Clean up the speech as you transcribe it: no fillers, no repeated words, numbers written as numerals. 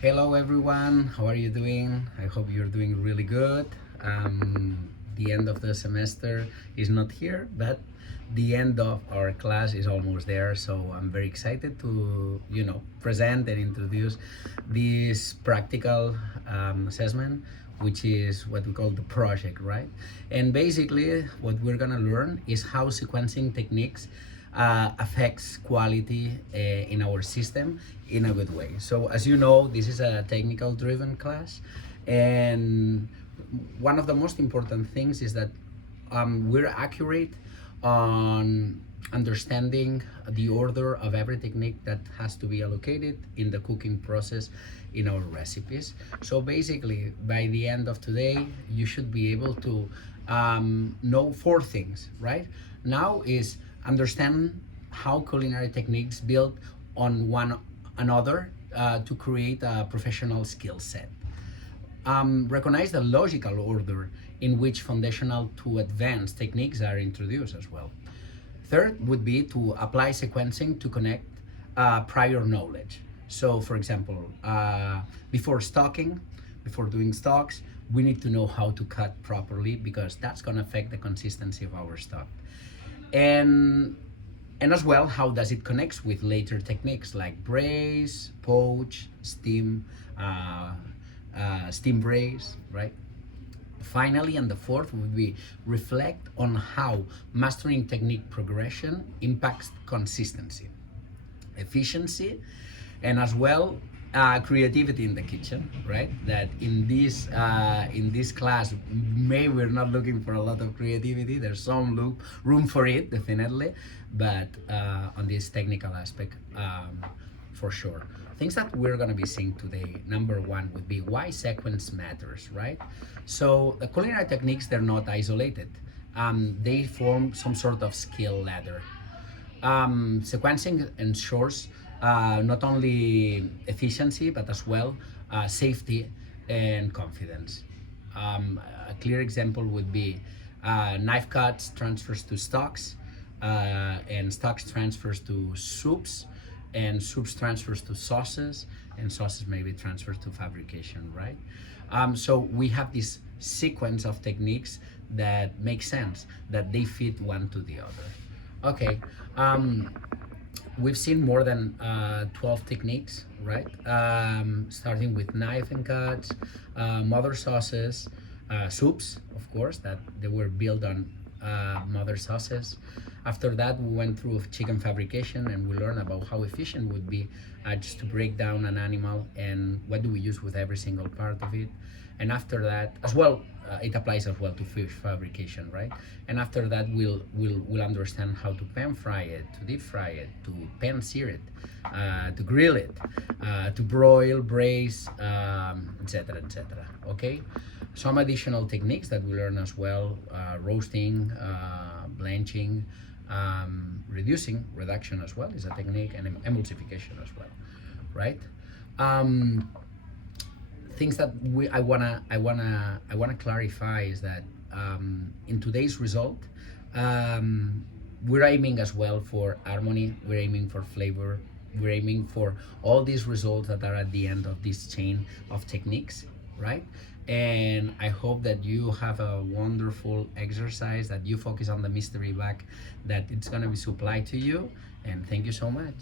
Hello everyone, how are you doing? I hope you're doing really good. The end of the semester is not here, but the end of our class is almost there. So I'm very excited to, present and introduce this practical assessment, which is what we call the project, right? And basically, what we're gonna learn is how sequencing techniques affects quality in our system in a good way. So as you know, this is a technical driven class, and one of the most important things is that we're accurate on understanding the order of every technique that has to be allocated in the cooking process in our recipes. So basically, by the end of today, you should be able to know four things, right? Now is understand how culinary techniques build on one another to create a professional skill set. Recognize the logical order in which foundational to advanced techniques are introduced as well. Third would be to apply sequencing to connect prior knowledge. So, for example, before stocking, before doing stocks, we need to know how to cut properly because that's going to affect the consistency of our stock. And and as well, how does it connect with later techniques like braise, poach, steam braise, right? Finally, and the fourth would be reflect on how mastering technique progression impacts consistency, efficiency, and as well creativity in the kitchen, right? That in this class, maybe we're not looking for a lot of creativity. There's some room for it, definitely, but on this technical aspect, for sure. Things that we're gonna be seeing today. Number one would be why sequence matters, right? So the culinary techniques, they're not isolated. They form some sort of skill ladder. Sequencing ensures not only efficiency but as well safety and confidence. A clear example would be knife cuts transfers to stocks, and stocks transfers to soups, and soups transfers to sauces, and sauces maybe transfers to fabrication, right? So we have this sequence of techniques that make sense, that they fit one to the other. Okay, we've seen more than 12 techniques, right? Starting with knife and cuts, mother sauces, soups, of course, that they were built on mother sauces. After that, we went through chicken fabrication and we learned about how efficient it would be just to break down an animal and what do we use with every single part of it. And after that, as well, it applies as well to fish fabrication, right? And after that, we'll understand how to pan fry it, to deep fry it, to pan sear it, to grill it, to broil, braise, etc., etc. Okay, some additional techniques that we learn as well: roasting, blanching, reduction as well is a technique, and emulsification as well, right? Um, Things that I wanna clarify is that in today's result, we're aiming as well for harmony. We're aiming for flavor. We're aiming for all these results that are at the end of this chain of techniques, right? And I hope that you have a wonderful exercise, that you focus on the mystery bag, that it's gonna be supplied to you. And thank you so much.